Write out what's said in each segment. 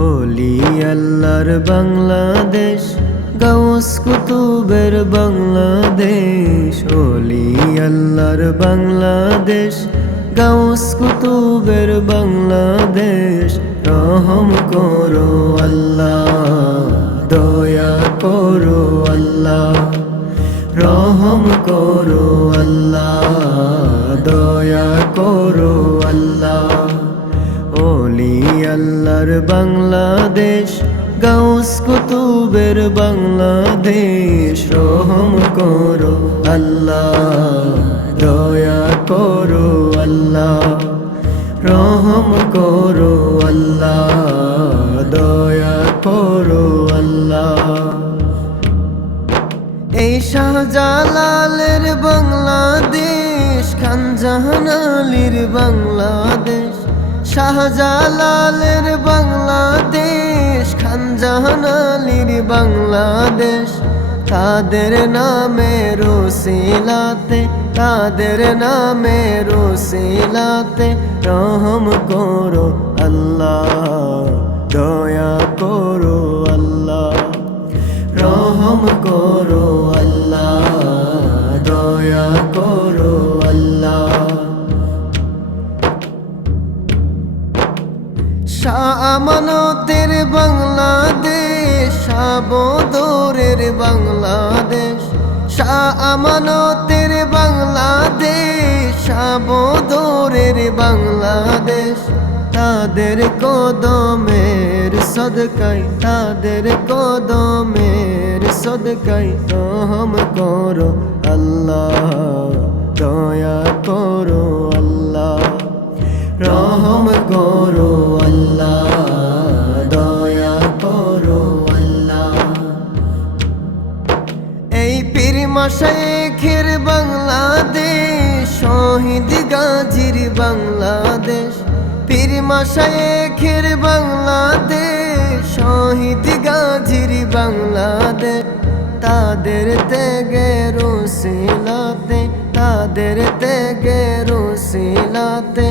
ওলি আল্লাহর বাংলাদেশ, গাউস কুতুবের বাংলাদেশ। ওলি আল্লাহর বাংলাদেশ, গাউস কুতুবের বাংলাদেশ। রহম করো আল্লাহ, দয়া করো আল্লাহ। রহম করো আল্লাহ, দয়া করো আল্লাহ। ওলি আল্লাহর বাংলাদেশ, গাউস কুতুবের বাংলাদেশ, রহম করো আল্লাহ, দয়া করো আল্লাহ, রহম করো আল্লাহ, দয়া করো আল্লাহ। এই শাহজালালের বাংলাদেশ খান জাহান আলীর বাংলাদেশ শাহজালালের বাংলাদেশ খান জাহান আলীর বাংলাদেশ। তাদের নামে রসিলাতে তাদের নামে রসিলাতে রহম করো আল্লাহ, দয়া করো আল্লাহ, রহম করো শামানতের বাংলাদেশ, সাবদরের বাংলাদেশ। শামানতের বাংলাদেশ, সাবদরের বাংলাদেশ। তাদের কদমের সদকাই তাদের কদমের সদকাই রহম করো আল্লাহ। মাসায়েখের বাংলাদেশ, শহীদ গাজীর বাংলাদেশ। পীর মাসায়েখের বাংলাদেশ, শহীদ গাজীর বাংলাদেশ। তাদের তেগে রসিলাতে তাদের তেগে রসিলাতে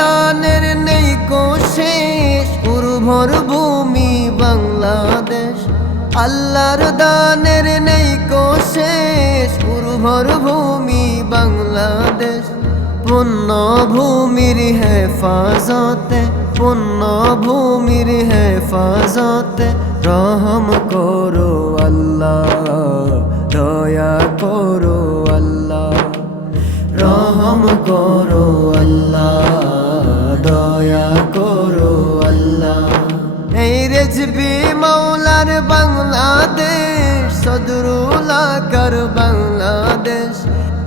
আল্লাহর দানের নেই কোশেষ উর্বর ভূমি বাংলাদেশ। আল্লাহর দানের নেই কোশেষ উর্বর ভূমি বাংলাদেশ। পুণ্য ভূমির হেফাজতে পুণ্য ভূমির হেফাজতে রহম করো আল্লাহ, দয়া করো আল্লাহ, রহম করো আল্লাহ। দয়া করো আল্লাহ। এই রেজবি মৌলার বাংলাদেশ, সদরুলাকার বাংলাদেশ।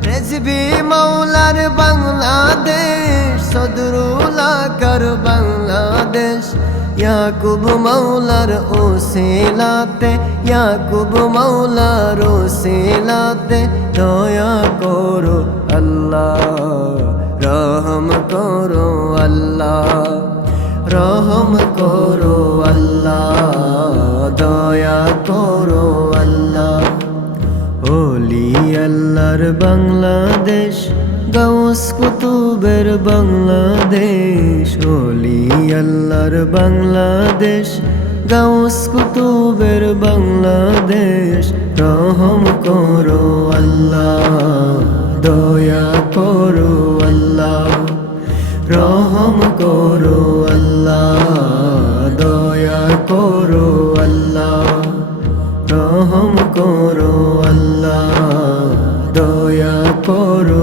রেজবি মৌলার বাংলাদেশ, সদরুলাকার বাংলাদেশ। ইয়াকুব মৌলার ওসিলাতে, ইয়াকুব মৌলার ওসিলাতে দয়া করো আল্লাহ। করো আল্লাহ, রহম করো আল্লাহ, দয়া করো আল্লাহ। ওলি আল্লাহর বাংলাদেশ, গাউস কুতুবের বাংলাদেশ। ওলি আল্লাহর বাংলাদেশ, গাউস কুতুবের বাংলাদেশ। রহম করো আল্লাহ, দয়া করো রহম করো আল্লাহ দয়া করো আল্লাহ রহম করো আল্লাহ দয়া করো